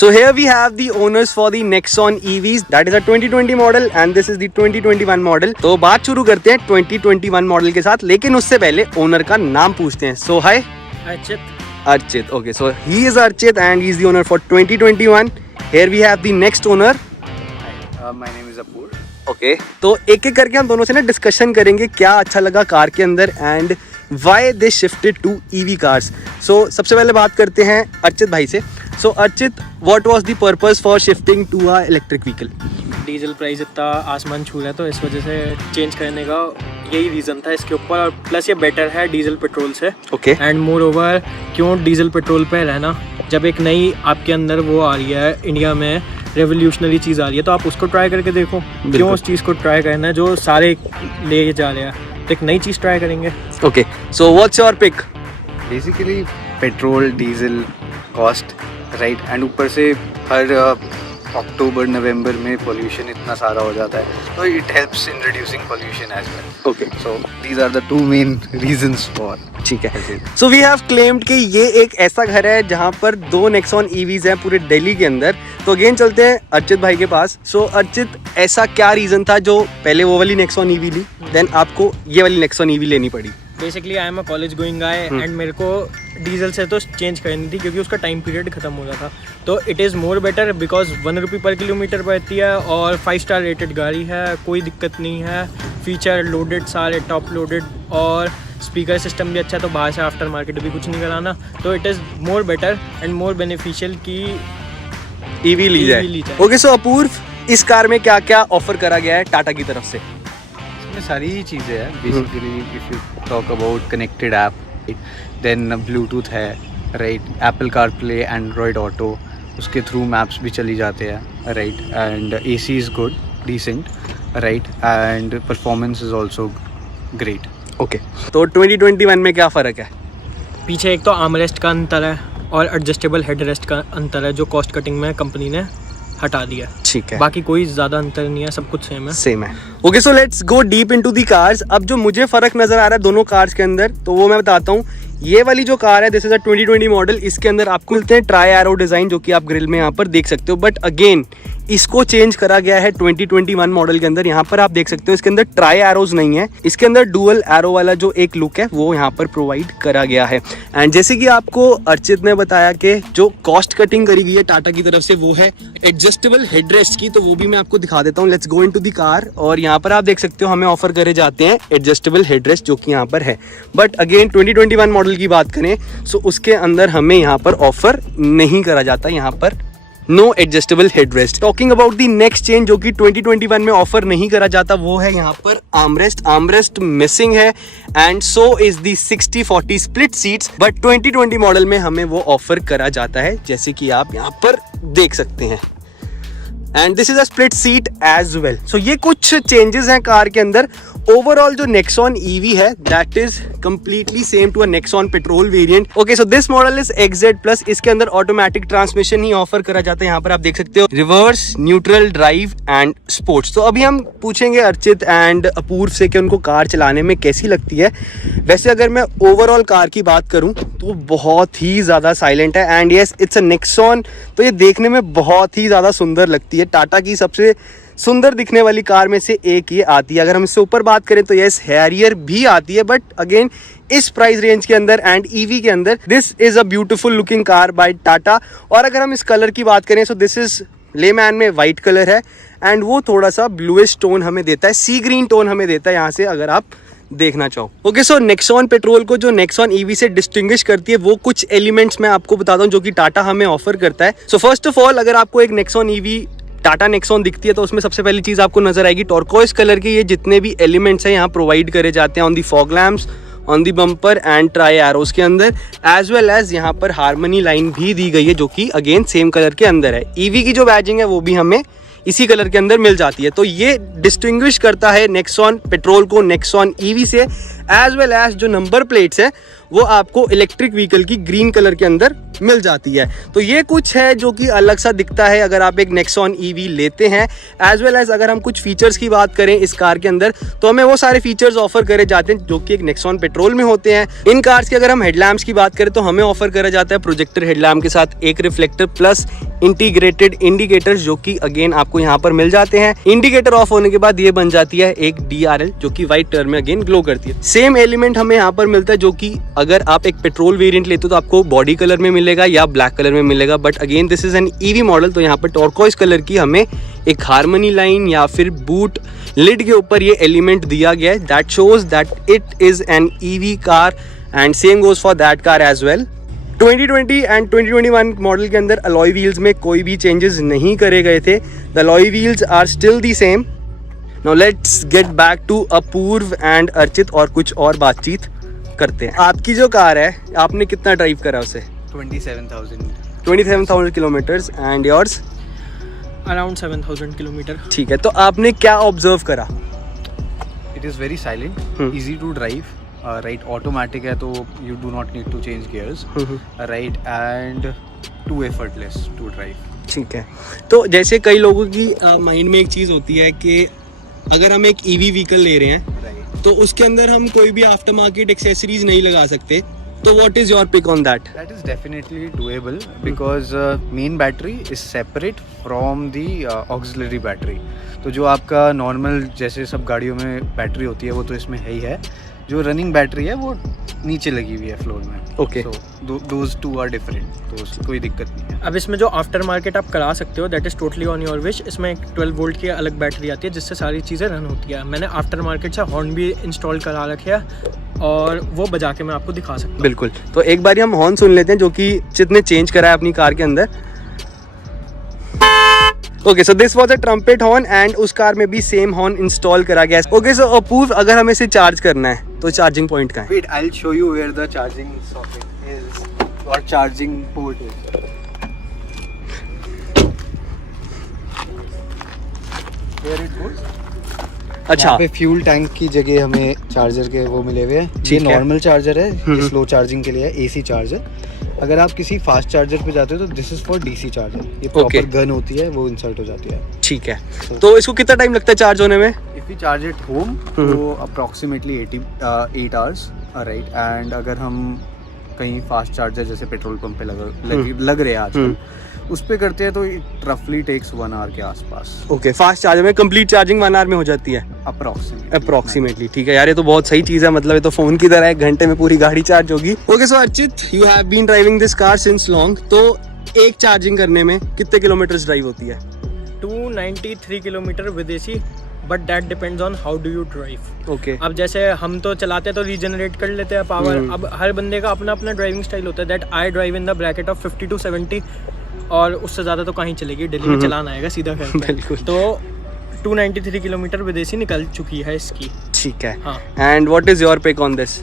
So here we have the owners for the Nexon EVs. That is a 2020 model and this is the 2021 model. तो बात शुरू करते हैं 2021 model के साथ, लेकिन उससे पहले ओनर का नाम पूछते हैं. So hi. Archit. Okay, so he is Archit and he is the owner for 2021. Here we have the next owner. Hi, my name is Apoor. Okay, तो एक एक करके हम दोनों से ना डिस्कशन करेंगे क्या अच्छा लगा कार के अंदर and why they shifted to EV cars. So सबसे पहले बात करते हैं अर्चित भाई से. So Archit, what was the purpose for shifting to a electric vehicle? Diesel price इतना आसमान छू रहा है तो इस वजह से चेंज करने का यही रीज़न था इसके ऊपर. और प्लस ये बेटर है डीजल पेट्रोल से. ओके. एंड मोर ओवर क्यों डीजल पेट्रोल पे रहना, जब एक नई आपके अंदर वो आ रही है इंडिया में रेवोल्यूशनरी चीज़ आ रही है तो आप उसको ट्राई करके देखो. क्यों उस चीज़ को ट्राई करना है जो सारे ले जा रहे हैं, तो एक नई चीज़ ट्राई करेंगे. Okay, so what's your pick? Basically petrol diesel cost right, and ऊपर से हर अक्टूबर नवंबर में पोल्यूशन इतना सारा हो जाता है तो it helps in reducing pollution as well. Okay, so these are the two main reasons for. ठीक है. सो वी हैव क्लेम्ड कि ये एक ऐसा घर है जहाँ पर 2 नेक्सॉन ईवीज हैं पूरे दिल्ली के अंदर. तो अगेन चलते हैं अर्चित भाई के पास. सो अर्चित, ऐसा क्या रीजन था जो पहले वो वाली नेक्सॉन ईवी ली देन आपको ये वाली नेक्सॉन ईवी लेनी पड़ी? Basically I am a college going guy and मेरे को डीजल से तो चेंज करनी थी क्योंकि उसका टाइम पीरियड खत्म हो गया था. तो it is more better because 1 रुपये पर किलोमीटर पड़ती है और 5 स्टार रेटेड गाड़ी है, कोई दिक्कत नहीं है. फीचर लोडेड सारे टॉप लोडेड और स्पीकर सिस्टम भी अच्छा है, तो बाहर से आफ्टर मार्केट भी कुछ नहीं कराना. तो it is more better and more beneficial की ईवी ली जाए. ओके, सो अपूर्व, इस कार में क्या क्या ऑफर करा गया है टाटा की तरफ से? इसमें सारी ही चीज़ें हैं. Basically if you talk about connected app, then Bluetooth है right, Apple CarPlay, Android auto, उसके थ्रू मैप्स भी चली जाते हैं right, and AC is good decent right, and performance is also great. Okay, तो 2021 में क्या फ़र्क है? पीछे एक तो आर्मरेस्ट का अंतर है और एडजस्टेबल हेडरेस्ट का अंतर है जो कॉस्ट कटिंग में कंपनी ने हटा दिया. ठीक है, बाकी कोई ज़्यादा अंतर नहीं है, सब कुछ सेम है. Okay, so let's go deep into the cars. अब जो मुझे फर्क नजर आ रहा है दोनों कार्स के अंदर तो वो मैं बताता हूँ. ये वाली जो कार है दिस इज अ 2020 मॉडल. इसके अंदर आपको मिलते हैं ट्राई एरो डिजाइन जो कि आप ग्रिल में यहाँ पर देख सकते हो. बट अगेन इसको चेंज करा गया है 2021 मॉडल के अंदर. यहाँ पर आप देख सकते हो इसके अंदर ट्राई एरोज नहीं है, इसके अंदर डुअल एरो वाला जो एक लुक है वो यहाँ पर प्रोवाइड करा गया है. एंड जैसे कि आपको अर्चित ने बताया कि जो कॉस्ट कटिंग करी गई है टाटा की तरफ से वो है एडजस्टेबल हेडरेस्ट की, तो वो भी मैं आपको दिखा देता हूँ. Let's go into the car. और यहाँ पर आप देख सकते हो हमें ऑफर करे जाते हैं एडजस्टेबल हेडरेस्ट जो कि यहाँ पर है. बट अगेन 2021 मॉडल की बात करें सो उसके अंदर हमें यहाँ पर ऑफर नहीं करा जाता. यहाँ पर no adjustable headrest. Talking about the next change जो कि 2021 में ऑफर नहीं करा जाता वो है यहाँ पर आर्मरेस्ट मिसिंग है and so is the 60-40 split seats. But 2020 model में हमें वो ऑफर करा जाता है जैसे कि आप यहाँ पर देख सकते हैं. And this is a split seat as well. So ये कुछ चेंजेस हैं कार के अंदर. ओवरऑल जो नेक्सॉन ईवी है that is completely same to a Nexon petrol variant. Okay, so this model is XZ+. इसके अंदर ऑटोमेटिक ट्रांसमिशन ही offer करा जाता है. यहाँ पर आप देख सकते हो reverse, neutral, drive and sports. तो अभी हम पूछेंगे अर्चित एंड अपूर्व से कि उनको कार चलाने में कैसी लगती है. वैसे अगर मैं ओवरऑल कार की बात करूँ तो बहुत ही ज़्यादा साइलेंट है and yes it's a Nexon. तो ये देखने में बहुत ही ज़्यादा सुंदर लगती है. टाटा की सबसे सुंदर दिखने वाली कार में से एक ये आती है. अगर हम इससे ऊपर बात करें तो यस हैरियर भी आती है. बट अगेन इस प्राइस रेंज के अंदर एंड ईवी के अंदर this is a beautiful looking car by Tata. और अगर हम इस कलर की बात करें सो दिस इज लेमैन में वाइट कलर है एंड वो थोड़ा सा ब्लूइश टोन हमें देता है, सी ग्रीन टोन हमें देता है यहाँ से अगर आप देखना चाहो. ओके, सो नेक्सॉन पेट्रोल को जो नेक्सॉन ईवी से डिस्टिंग्विश करती है वो कुछ एलिमेंट्स मैं आपको बताता हूँ जो कि टाटा हमें ऑफर करता है. सो फर्स्ट ऑफ ऑल अगर आपको एक नेक्सॉन ईवी टाटा नेक्सॉन दिखती है तो उसमें सबसे पहली चीज़ आपको नजर आएगी टर्कोइज कलर के ये जितने भी एलिमेंट्स हैं यहाँ प्रोवाइड करे जाते हैं on the fog lamps, on the bumper and try arrows के अंदर, एज वेल एज यहाँ पर हार्मनी लाइन भी दी गई है जो कि अगेन सेम कलर के अंदर है. ईवी की जो बैजिंग है वो भी हमें इसी कलर के अंदर मिल जाती है. तो ये डिस्टिंग्विश करता है नेक्सॉन पेट्रोल को नेक्सॉन ईवी से. एज वेल एज जो नंबर प्लेट्स है वो आपको इलेक्ट्रिक व्हीकल की ग्रीन कलर के अंदर मिल जाती है। तो ये कुछ है जो कि अलग सा दिखता है अगर आप एक नेक्सॉन ईवी लेते हैं। एज वेल एज अगर हम कुछ फीचर्स की बात करें इस कार के अंदर, तो हमें वो सारे फीचर्स ऑफर करे जाते हैं जो कि एक नेक्सॉन पेट्रोल में होते हैं। इन कार्स की अगर हम हेडलैम्प्स की बात करें तो हमें ऑफर करा जाता है प्रोजेक्टर हेडलैम्प के साथ एक रिफ्लेक्टर प्लस इंटीग्रेटेड इंडिकेटर्स, जो कि अगेन आपको यहाँ पर मिल जाते हैं। इंडिकेटर ऑफ होने के बाद ये बन जाती है एक DRL जो कि व्हाइट टर्न में अगेन ग्लो करती है। सेम एलिमेंट हमें यहाँ पर मिलता है जो कि अगर आप एक पेट्रोल वेरिएंट लेते हो तो आपको बॉडी कलर में मिलेगा या ब्लैक कलर में मिलेगा, but again this is an EV model, तो यहाँ पर टॉर्कोइज कलर की हमें एक हार्मनी लाइन या फिर बूट लिड के ऊपर ये एलिमेंट दिया गया है that shows that it is an EV car and same goes for that car as well. 2020 and 2021 model के अंदर अलॉय व्हील्स में कोई भी चेंजेस नहीं करे गए थे। The alloy wheels are still the same. Now let's get back to Apoorv and Archit और कुछ और बातचीत करते हैं। आपकी जो कार है आपने कितना ड्राइव करा उसे? 27,000 kilometres and yours? Around 7,000 kilometre. ठीक है, तो आपने क्या ऑब्जर्व करा? It is very silent, easy to drive, right, automatic है तो you do not need to change gears, right, and too effortless to drive. ठीक है, तो जैसे कई लोगों की माइंड में एक चीज़ होती है कि अगर हम एक ईवी व्हीकल ले रहे हैं तो उसके अंदर हम कोई भी आफ्टर मार्केट एक्सेसरीज नहीं लगा सकते, तो what is your pick on that? That is definitely doable because main battery is separate from the auxiliary battery. तो जो आपका नॉर्मल जैसे सब गाड़ियों में बैटरी होती है वो तो इसमें है ही है, जो रनिंग बैटरी है वो नीचे लगी हुई है फ्लोर में। Okay. So those two are different, तो कोई दिक्कत नहीं है। अब इसमें जो आफ्टर मार्केट आप करा सकते हो that is totally on your wish. इसमें एक 12 वोल्ट की अलग बैटरी आती है जिससे सारी चीज़ें रन होती है। मैंने आफ्टर मार्केट से हॉर्न भी इंस्टॉल करा रखे है और वो बजा के मैं आपको दिखा सकता हूँ। बिल्कुल, तो एक बार हम हॉर्न सुन लेते हैं जो कि चित ने चेंज करा है अपनी कार के अंदर। Okay, so this was a trumpet horn and उस कार में भी सेम हॉर्न इंस्टॉल करा गया है। ओके, सो अपूर्व अगर हमें इसे चार्ज करना है तो चार्जिंग पॉइंट कहाँ है? Wait, I'll show you where the charging socket is or charging port is. Where it goes? अच्छा, यहाँ पे फ्यूल टैंक की जगह हमें चार्जर के वो मिले हुए हैं। ये ठीक है। नॉर्मल चार्जर है, ये स्लो चार्जिंग के लिए है, एसी चार्जर। अगर आप किसी फास्ट चार्जर पे जाते हो तो this is for DC charger. ये प्रॉपर गन होती है, वो इंसर्ट हो जाती है। ठीक है, तो इसको कितना टाइम लगता है चार्ज होने में? If you charge at home तो अप्रॉक्सीमेटली 8 आवर्स, राइट, एंड अगर हम कहीं फास्ट चार्जर जैसे पेट्रोल पंप पे लग रहे हैं आजकल उस पे करते हैं तो इट रफली टेक्स 1 आवर के आसपास। ओके, फास्ट चार्जर में कंप्लीट चार्जिंग 1 आवर में हो जाती है अप्रोक्सीमेटली। ठीक है यार, ये तो बहुत सही चीज़ है, मतलब ये तो फ़ोन की तरह 1 घंटे में पूरी गाड़ी चार्ज होगी। Okay, so Archit, you have been driving this car since long, तो एक चार्जिंग करने में कितने किलोमीटर ड्राइव होती है? 293 kilometre with AC, but that depends on how do you drive. Okay, अब जैसे हम तो चलाते हैं तो रीजनरेट कर लेते हैं पावर। अब हर बंदे का अपना अपना ड्राइविंग स्टाइल होता है। That I drive in the bracket of 50 to 70 और उससे ज़्यादा तो कहीं चलेगी, दिल्ली में चलाना आएगा सीधा घर पे। बिल्कुल। तो 293 किलोमीटर विदेशी निकल चुकी है इसकी। ठीक है, हाँ। And what is your pick on this?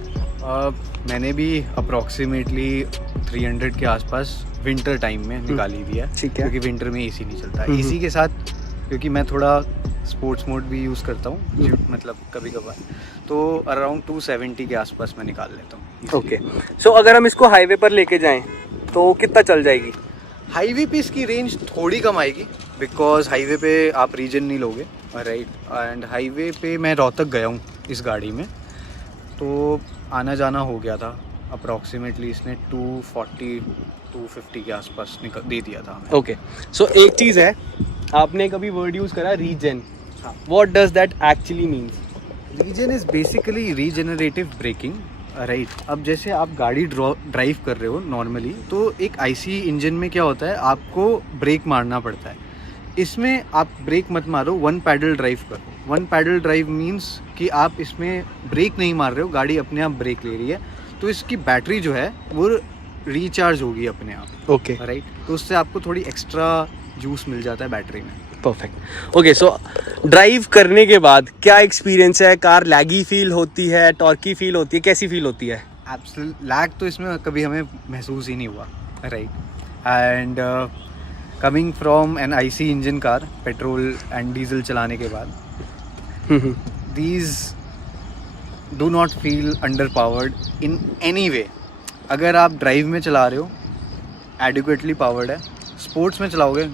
मैंने भी अप्रॉक्सीमेटली 300 के आसपास विंटर टाइम में निकाली हुई है। ठीक है। क्योंकि विंटर में एसी नहीं चलता। एसी के साथ क्योंकि मैं थोड़ा स्पोर्ट्स मोड भी यूज़ करता हूँ, मतलब कभी कभार, तो अराउंड 270 के आसपास मैं निकाल लेता हूँ। ओके, सो अगर हम इसको हाईवे पर लेके जाएं तो कितना चल जाएगी? हाईवे पे इसकी रेंज थोड़ी कम आएगी बिकॉज हाईवे पे आप रीजन नहीं लोगे, राइट, एंड हाईवे पे मैं रोहतक गया हूँ इस गाड़ी में, तो आना जाना हो गया था। अप्रॉक्सीमेटली इसने 240-250 के आसपास दे दिया था हमें। ओके, सो एक चीज़ है, आपने कभी वर्ड यूज़ करा regen, what does that actually means? Regen is basically regenerative braking, right. अब जैसे आप गाड़ी ड्राइव कर रहे हो नॉर्मली, तो एक आईसी इंजन में क्या होता है, आपको ब्रेक मारना पड़ता है। इसमें आप ब्रेक मत मारो, 1 पैडल ड्राइव करो। 1 पैडल ड्राइव मीन्स कि आप इसमें ब्रेक नहीं मार रहे हो, गाड़ी अपने आप ब्रेक ले रही है, तो इसकी बैटरी जो है वो रिचार्ज होगी अपने आप। ओके, राइट, तो उससे आपको थोड़ी एक्स्ट्रा जूस मिल जाता है बैटरी में। परफेक्ट। ओके, सो ड्राइव करने के बाद क्या एक्सपीरियंस है? कार लैगी फील होती है, टॉर्की फील होती है, कैसी फील होती है? लैग तो इसमें कभी हमें महसूस ही नहीं हुआ, right. And coming from an IC engine car, petrol and diesel चलाने के बाद, do not feel under powered in any way. अगर आप ड्राइव में चला रहे हो एडिक्वेटली पावर्ड है, स्पोर्ट्स में चलाओगे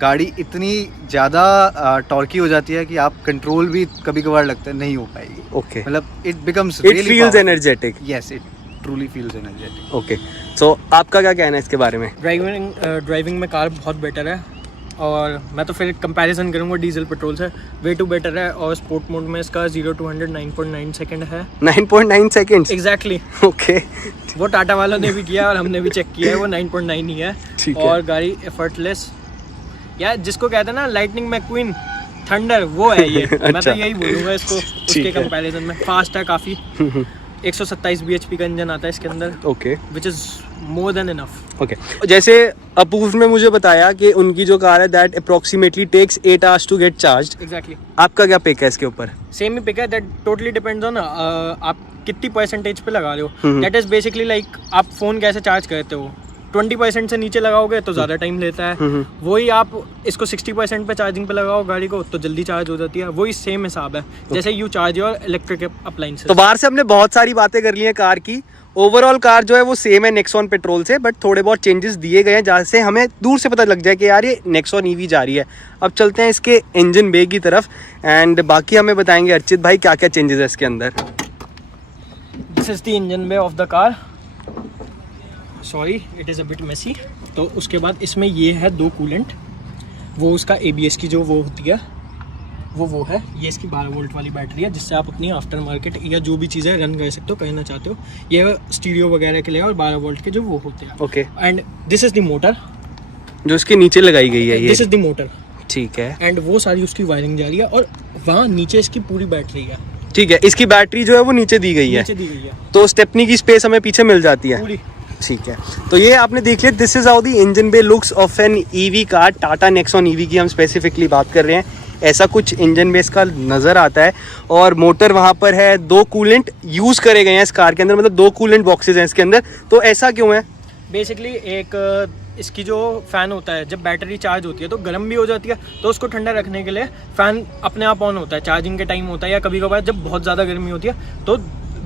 गाड़ी इतनी ज़्यादा टॉर्की हो जाती है कि आप कंट्रोल भी कभी कभार लगता है नहीं हो पाएगी। ओके, मतलब it becomes it feels energetic. Yes, it truly feels energetic. Okay, so आपका क्या कहना है इसके बारे में? ड्राइविंग में कार बहुत बेटर है, और मैं तो फिर कंपैरिजन करूंगा डीजल पेट्रोल से, वे टू बेटर है। और स्पोर्ट मोड में इसका 0 to 100 9.9 सेकंड है। 9.9 सेकंड्स? एग्जैक्टली। ओके, वो टाटा वालों ने भी किया और हमने भी चेक किया है, वो 9.9 ही है। ठीक है। और गाड़ी एफर्टलेस, यार जिसको कहते हैं ना लाइटनिंग मैक्वीन थंडर, वो है ये। मैं तो अच्छा। यही बोलूँगा इसको उसके कंपैरिजन में। फास्ट है काफ़ी, 127 bhp का इंजन आता है इसके अंदर, okay, which is more than enough. Okay. जैसे अपूर्व ने मुझे बताया कि उनकी जो कार है that approximately takes 8 hours to get charged. Exactly, आपका क्या पिक है इसके ऊपर? सेम ही पिक है, दैट टोटली डिपेंड्स ऑन आप कितनी परसेंटेज पे लगा रहे हो। Hmm. That is basically like आप फ़ोन कैसे चार्ज करते हो, 20% से नीचे लगाओगे तो ज़्यादा टाइम लेता है। वही आप इसको 60% पे चार्जिंग पे लगाओ गाड़ी को तो जल्दी चार्ज हो जाती है। वही सेम हिसाब है जैसे you charge your electric appliances. तो बाहर से हमने बहुत सारी बातें कर ली हैं कार की। ओवरऑल कार जो है वो सेम है नेक्सॉन पेट्रोल से, बट थोड़े बहुत चेंजेस दिए गए हैं जहाँ से हमें दूर से पता लग जाए कि यार ये नेक्सॉन ईवी जा रही है। अब चलते हैं इसके इंजन बे की तरफ एंड बाकी हमें बताएंगे अर्चित भाई क्या क्या चेंजेस है इसके अंदर। This is the engine bay of the car. Sorry, it is a bit messy. तो उसके बाद इसमें ये है 2 कूलेंट, वो उसका ABS की जो वो होती है वो है। ये इसकी 12 वोल्ट वाली बैटरी है जिससे आप अपनी आफ्टर मार्केट या जो भी चीज़ें रन कर सकते हो, करना चाहते हो। ये स्टीरियो वगैरह के लिए और 12 वोल्ट के जो वो होते हैं। Okay, and this is the motor जो इसके नीचे लगाई गई है ये। दिस इज़ द मोटर, ठीक है। एंड वो सारी उसकी वायरिंग जा रही है और वहाँ नीचे इसकी पूरी बैटरी है। ठीक है, इसकी बैटरी जो है वो नीचे दी गई है, नीचे दी गई है तो स्टेपनी की स्पेस हमें पीछे मिल जाती है। पूरी। ठीक है, तो ये आपने देख लिया। This is how the engine bay looks of an EV car. Tata Nexon EV की हम स्पेसिफिकली बात कर रहे हैं। ऐसा कुछ इंजन बेस का नज़र आता है और मोटर वहाँ पर है। 2 कूलेंट यूज़ करे गए हैं इस कार के अंदर, मतलब 2 कूलेंट बॉक्सेज हैं इसके अंदर। तो ऐसा क्यों है? बेसिकली एक इसकी जो फ़ैन होता है जब बैटरी चार्ज होती है तो गर्म भी हो जाती है, तो उसको ठंडा रखने के लिए फ़ैन अपने आप ऑन होता है चार्जिंग के टाइम होता है, या कभी कभार जब बहुत ज़्यादा गर्मी होती है तो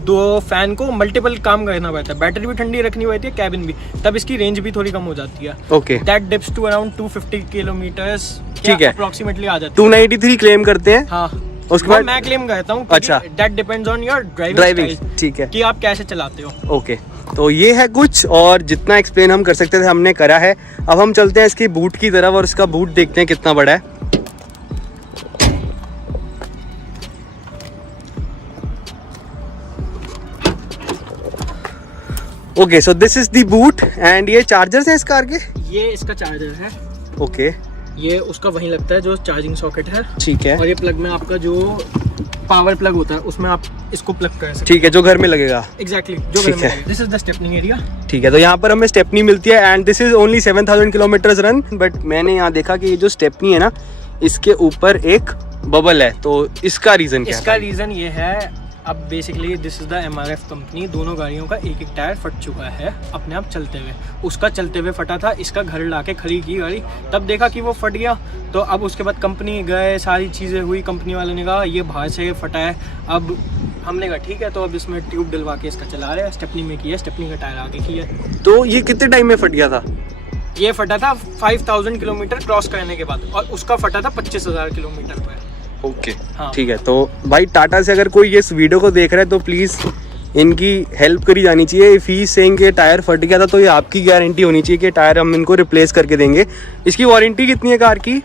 2 फैन को मल्टीपल काम करना पड़ता है। बैटरी भी ठंडी रखनी पड़ती है, कैबिन भी, तब इसकी रेंज भी थोड़ी कम हो जाती है। Okay, that dips to around 250 kilometres, ठीक है, अप्रोक्सीमेटली आ जाती है। 293 क्लेम करते हैं। हाँ, उसके बाद मैं क्लेम करता हूँ। अच्छा, that depends on your driving, ठीक है, कि आप कैसे चलाते हो। ओके, तो ये है कुछ, और जितना एक्सप्लेन हम कर सकते थे हमने करा है। अब हम चलते हैं इसकी बूट की तरफ और इसका बूट देखते हैं कितना बड़ा है। Okay, so this is the boot and ये चार्जर्स हैं इस कार के। ये इसका चार्जर है। ओके, ये उसका वहीं लगता है जो चार्जिंग सॉकेट है। ठीक है, और ये प्लग में आपका जो पावर प्लग होता है उसमें आप इसको प्लग कर सकते ठीक है, जो घर में लगेगा। एग्जैक्टली, जो ठीक है। This is the stepney area. ठीक है, तो यहाँ पर हमें स्टेपनी मिलती है and this is only 7000 kilometers run. But मैंने यहाँ देखा कि ये जो स्टेपनी है ना, इसके ऊपर एक बबल है, तो इसका रीजन क्या है? इसका रीज़न ये है, अब basically this is the MRF company. दोनों गाड़ियों का एक टायर फट चुका है अपने आप चलते हुए। उसका चलते हुए फटा था, इसका घर लाके खड़ी की गाड़ी, तब देखा कि वो फट गया। तो अब उसके बाद कंपनी गए, सारी चीज़ें हुई, कंपनी वालों ने कहा ये बाहर से फटा है। अब हमने कहा ठीक है, तो अब इसमें ट्यूब डलवा के इसका चला रहे हैं। स्टेपनी में किया, स्टेपनी का टायर आगे किया। तो ये कितने टाइम में फट गया था? ये फटा था 5000 किलोमीटर क्रॉस करने के बाद, और उसका फटा था 25000 किलोमीटर पर। ओके, हाँ। ठीक है, तो भाई टाटा से अगर कोई इस वीडियो को देख रहा है तो प्लीज़ इनकी हेल्प करी जानी चाहिए। इफ़ ही सेइंग कि टायर फट गया था तो ये आपकी गारंटी होनी चाहिए कि टायर हम इनको रिप्लेस करके देंगे। इसकी वारंटी कितनी है कार की?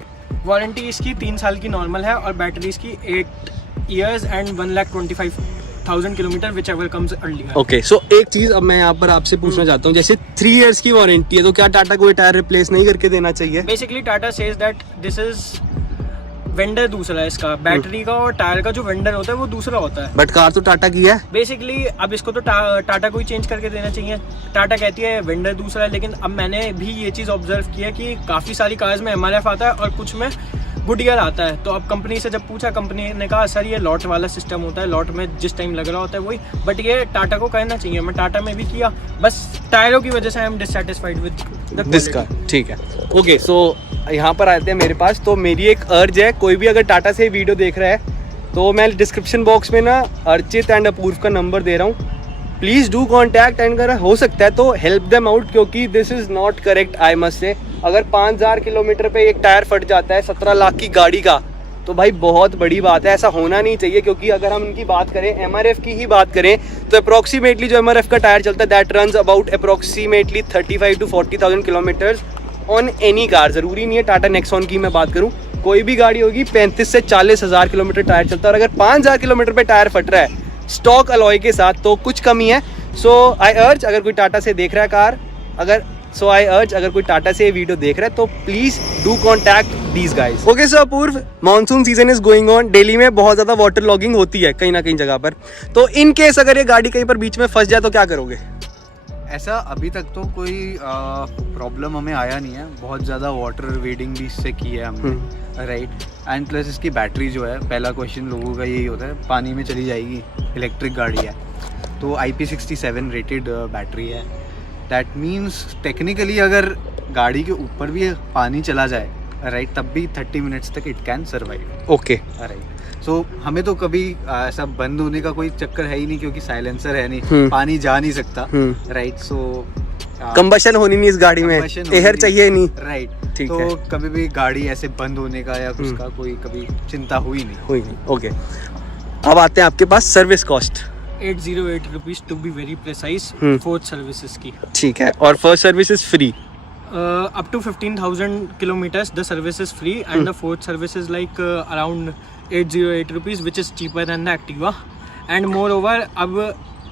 वारंटी इसकी 3 साल की नॉर्मल है और बैटरी इसकी 8 years and 1,25,000 kilometer whichever comes earlier. Okay, so एक चीज़ अब मैं यहाँ पर आपसे पूछना चाहता हूँ, जैसे 3 years की वारंटी है तो क्या टाटा को ये टायर रिप्लेस नहीं करके देना चाहिए? Basically Tata says that this is vendor दूसरा है इसका, बैटरी का और टायर का जो वेंडर होता है वो दूसरा होता है। बट कार तो टाटा की है। बेसिकली अब इसको तो टाटा को ही चेंज करके देना चाहिए। टाटा कहती है वेंडर दूसरा है, लेकिन अब मैंने भी ये चीज़ ऑब्जर्व की है कि काफ़ी सारी कार्स में MRF आता है और कुछ में गुडईयर आता है। तो अब कंपनी से जब पूछा, कंपनी ने कहा सर ये लॉट वाला सिस्टम होता है, लॉट में जिस टाइम लग रहा होता है वही, बट ये टाटा को कहना चाहिए। मैं टाटा में भी किया, बस टायरों की वजह से I am dissatisfied with this car. ठीक है, ओके, सो यहाँ पर आते हैं मेरे पास। तो मेरी एक अर्ज है, कोई भी अगर टाटा से वीडियो देख रहा है तो मैं डिस्क्रिप्शन बॉक्स में ना अर्चित एंड अपूर्व का नंबर दे रहा हूँ, प्लीज़ डू कॉन्टैक्ट एंड अगर हो सकता है तो हेल्प देम आउट, क्योंकि this is not correct I must say. अगर 5000 किलोमीटर पे एक टायर फट जाता है 17 लाख की गाड़ी का, तो भाई बहुत बड़ी बात है, ऐसा होना नहीं चाहिए। क्योंकि अगर हम इनकी बात करें, MRF की ही बात करें, तो अप्रॉक्सीमेटली जो MRF का टायर चलता है that runs about approximately 35 to 40,000 kilometres on any car. ज़रूरी नहीं है टाटा नेक्सॉन की मैं बात करूँ, कोई भी गाड़ी होगी 35 से 40,000 किलोमीटर टायर चलता है। और अगर 5000 किलोमीटर पे टायर फट रहा है स्टॉक अलॉय के साथ, तो कुछ कमी है। सो आई अर्ज, अगर कोई टाटा से देख रहा है कार, अगर कोई टाटा से ये वीडियो देख रहा है तो please do contact these guys. Okay so Apoorv, monsoon season is going on, Delhi में बहुत ज्यादा वाटर लॉगिंग होती है कहीं ना कहीं जगह पर, तो इन केस अगर ये गाड़ी कहीं पर बीच में फंस जाए तो क्या करोगे? ऐसा अभी तक तो कोई प्रॉब्लम हमें आया नहीं है, बहुत ज़्यादा वाटर वेडिंग भी इससे की है हमने, राइट। एंड प्लस इसकी बैटरी जो है, पहला क्वेश्चन लोगों का यही होता है, पानी में चली जाएगी, इलेक्ट्रिक गाड़ी है, तो IP67 रेटेड बैटरी है। दैट मीन्स टेक्निकली अगर गाड़ी के ऊपर भी पानी चला जाए, राइट, तब भी 30 मिनट्स तक it can survive. Okay, right. So हमें तो कभी ऐसा बंद होने का कोई चक्कर है ही नहीं, क्योंकि साइलेंसर है नहीं, पानी जा नहीं सकता, राइट। सो कंबशन होनी नहीं इस गाड़ी में, एयर चाहिए नहीं, राइट। ठीक तो है, कभी भी गाड़ी ऐसे बंद होने का या उसका कोई कभी चिंता हुई नहीं। ओके, अब आते हैं आपके पास service cost. 808 rupees to be very precise, 4th services की। ठीक है, और first service is free? Up to 15,000 kilometers the service is free, and the 4th service is like around 808 rupees, which is cheaper than the Activa. And moreover, अब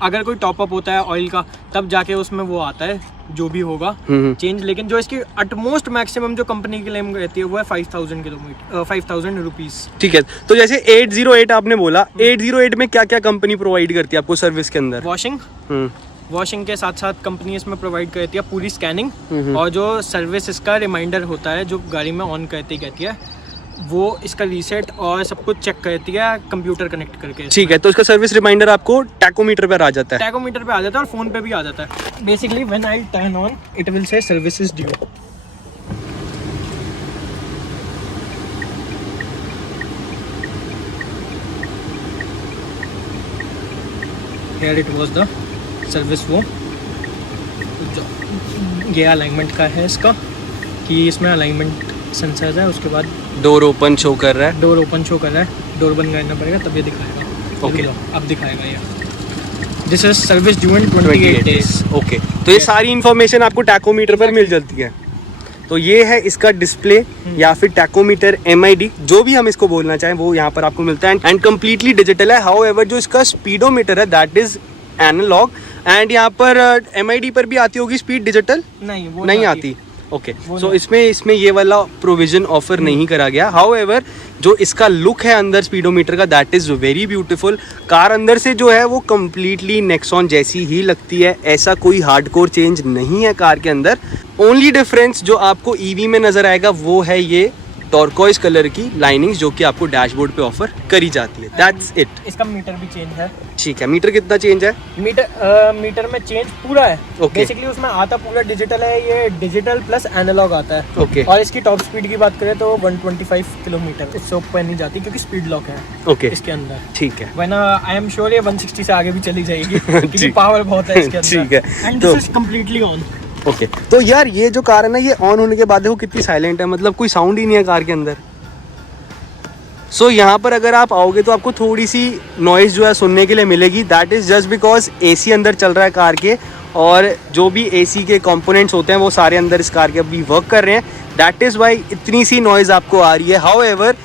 अगर कोई top up होता है oil का, तब जाके उसमें वो आता है जो भी होगा चेंज, लेकिन जो इसकी अटमोस्ट मैक्सिमम जो कंपनी की क्लेम रहती है वो है 5,000 रुपीज। ठीक है, तो जैसे 808 आपने बोला, 808 में क्या क्या कंपनी प्रोवाइड करती है आपको सर्विस के अंदर? वॉशिंग के साथ साथ कंपनी इसमें प्रोवाइड करती है पूरी स्कैनिंग, और जो सर्विस इसका रिमाइंडर होता है जो गाड़ी में ऑन करती है, वो इसका रीसेट और सब कुछ चेक करती है कंप्यूटर कनेक्ट करके। ठीक है, तो इसका सर्विस रिमाइंडर आपको टैकोमीटर पर आ जाता है? टैकोमीटर पे आ जाता है और फोन पे भी आ जाता है। Basically when I turn on it will say service is due. Here it was the service. वो ये अलाइनमेंट का है इसका, कि इसमें अलाइनमेंट सेंसर है, उसके बाद डोर ओपन शो कर रहा है, डोर ओपन शो कर रहा है, डोर बंद करना पड़ेगा तब ये दिखाएगा। ओके, अब दिखाएगा ये, this is service due in 28 days. Okay, तो ये सारी इन्फॉर्मेशन आपको टैकोमीटर पर मिल जाती है। तो ये है इसका डिस्प्ले या फिर टैकोमीटर MID, जो भी हम इसको बोलना चाहें वो यहाँ पर आपको मिलता है, एंड कम्प्लीटली डिजिटल है। हाउएवर जो इसका स्पीडोमीटर है दैट इज एनालॉग, एंड यहाँ पर MID पर भी आती होगी स्पीड डिजिटल? नहीं, वो नहीं आती। ओके, सो इसमें ये वाला प्रोविजन ऑफर नहीं करा गया। हाउएवर जो इसका लुक है अंदर स्पीडोमीटर का that is very beautiful. Car अंदर से जो है वो कम्प्लीटली नेक्सॉन जैसी ही लगती है, ऐसा कोई हार्डकोर चेंज नहीं है कार के अंदर। ओनली डिफरेंस जो आपको EV में नज़र आएगा वो है ये टॉर्कोइज कलर की लाइनिंग्स जो कि आपको डैशबोर्ड पे ऑफर करी जाती है। That's it. इसका मीटर भी चेंज है। ठीक है, मीटर कितना चेंज है? मीटर में चेंज पूरा है। बेसिकली उसमें आता पूरा डिजिटल है, ये डिजिटल प्लस एनालॉग आता है। ओके, और इसकी टॉप स्पीड की बात करें तो 125 किलोमीटर, उससे ऊपर नहीं जाती क्योंकि स्पीड लॉक है। ओके, इसके अंदर। ठीक है, वरना आई एम श्योर ये 160 से आगे भी चली जाएगी क्योंकि पावर बहुत है इसके अंदर। ठीक है, and this is completely on. Okay, तो यार ये जो कार है ना, ये ऑन होने के बाद देखो कितनी साइलेंट है, मतलब कोई साउंड ही नहीं है कार के अंदर। सो यहाँ पर अगर आप आओगे तो आपको थोड़ी सी नॉइज़ जो है सुनने के लिए मिलेगी, that is just because AC अंदर चल रहा है कार के, और जो भी AC के कंपोनेंट्स होते हैं वो सारे अंदर इस कार के अभी वर्क कर रहे हैं, दैट इज़ वाई इतनी सी नॉइज़ आपको आ रही है। हाउएवर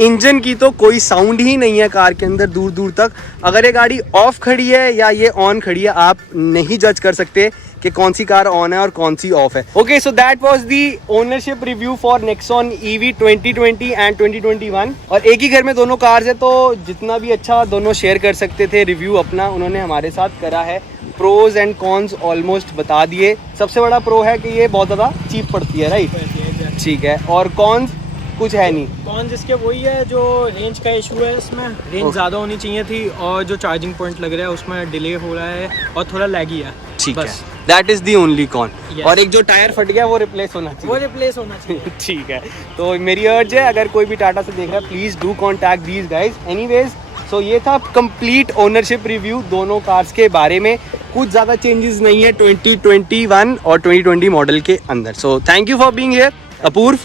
इंजन की तो कोई साउंड ही नहीं है कार के अंदर दूर दूर तक। अगर ये गाड़ी ऑफ खड़ी है या ये ऑन खड़ी है, आप नहीं जज कर सकते कि कौन सी कार ऑन है और कौन सी ऑफ है। Okay, so that was the ownership review for Nexon EV 2020 and 2021। और एक ही घर में दोनों कार्स है, तो जितना भी अच्छा दोनों शेयर कर सकते थे रिव्यू अपना, उन्होंने हमारे साथ करा है। प्रोज एंड कॉन्स ऑलमोस्ट बता दिए। सबसे बड़ा प्रो है कि ये बहुत ज़्यादा चीप पड़ती है, राइट? ठीक है, और कॉन्स कुछ है नहीं। कौन जिसके वही है जो रेंज का इशू है, इसमें रेंज ज़्यादा होनी चाहिए थी और जो चार्जिंग पॉइंट लग रहा है उसमें डिले हो रहा है और थोड़ा लैगी है। ठीक है, बस that is the only con. Yes. और एक जो टायर फट गया वो रिप्लेस होना चाहिए। वो रिप्लेस होना चाहिए। ठीक है, तो मेरी अर्ज है अगर कोई भी टाटा से देख रहा है please do contact these guys. Anyways, so ये था कंप्लीट ओनरशिप रिव्यू दोनों कार्स के बारे में। कुछ ज़्यादा चेंजेस नहीं है 2021 और 2020 मॉडल के अंदर। So thank you for being here Apoorv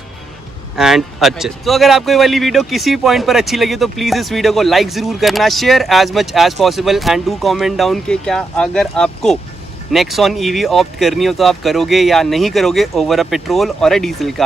and Archit. तो अगर आपको ये वाली वीडियो किसी पॉइंट पर अच्छी लगी तो प्लीज़ इस वीडियो को लाइक ज़रूर करना, share as much as possible and do comment down के क्या अगर आपको नेक्सॉन ईवी ऑप्ट करनी हो तो आप करोगे या नहीं करोगे ओवर अ पेट्रोल और अ डीजल कार।